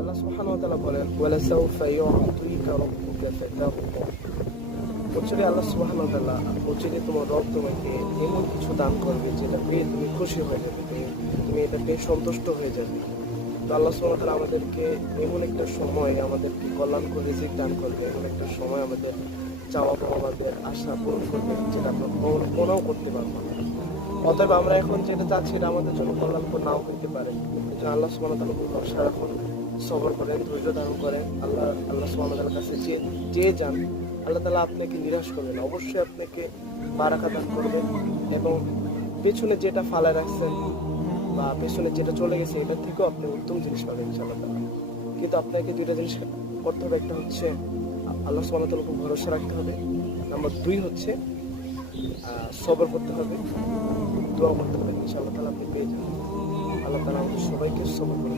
আল্লাহ সুবহানাহু ওয়া বলেন, ওয়ালা সাউফা ইউ'তিকা রাব্বুকা আল্লাহ সুবহানাহু ওয়া তাআলা তোমার রব তোমাকে এমন কিছু দান করবে যেটা পেয়ে তুমি খুশি হয়ে যাবে, তুমি এটা পেয়ে সন্তুষ্ট হয়ে যাবে। তো আল্লাহ তাআলা আমাদেরকে এমন একটা সময় আমাদেরকে কল্যাণকর রিজিক দান করবে, এমন একটা সময় আমাদের চাওয়া আমাদের আশা পূরণ করবে যেটা আমরা করতে পারব না। অতএব আমরা এখন যেটা চাচ্ছি এটা আমাদের জন্য কল্যাণকর নাও হইতে পারে। আল্লাহ ভরসা রাখুন সবর করেন ধৈর্য ধারণ করেন আল্লাহ আল্লাহ সুবহানাহু কাছে যে যে যান, আল্লাহ তাআলা আপনাকে নিরাশ করবেন অবশ্যই আপনাকে বারাকা দান করবেন এবং পেছনে যেটা ফালায় রাখছেন বা পেছনে যেটা চলে গেছে, এটার থেকেও আপনি উত্তম জিনিস পাবেন ইনশাআল্লাহ তাআলা। কিন্তু আপনাকে দুইটা জিনিস করতে হবে। একটা হচ্ছে, আল্লাহ তাআলার উপর ভরসা রাখতে হবে। নাম্বার দুই হচ্ছে সবর করতে হবে, দোয়া করতে হবে। ইনশাআল্লাহ তাআলা আপনি পেয়ে যাবেন। আল্লাহ তালা আমাদের সবাইকে সবর করে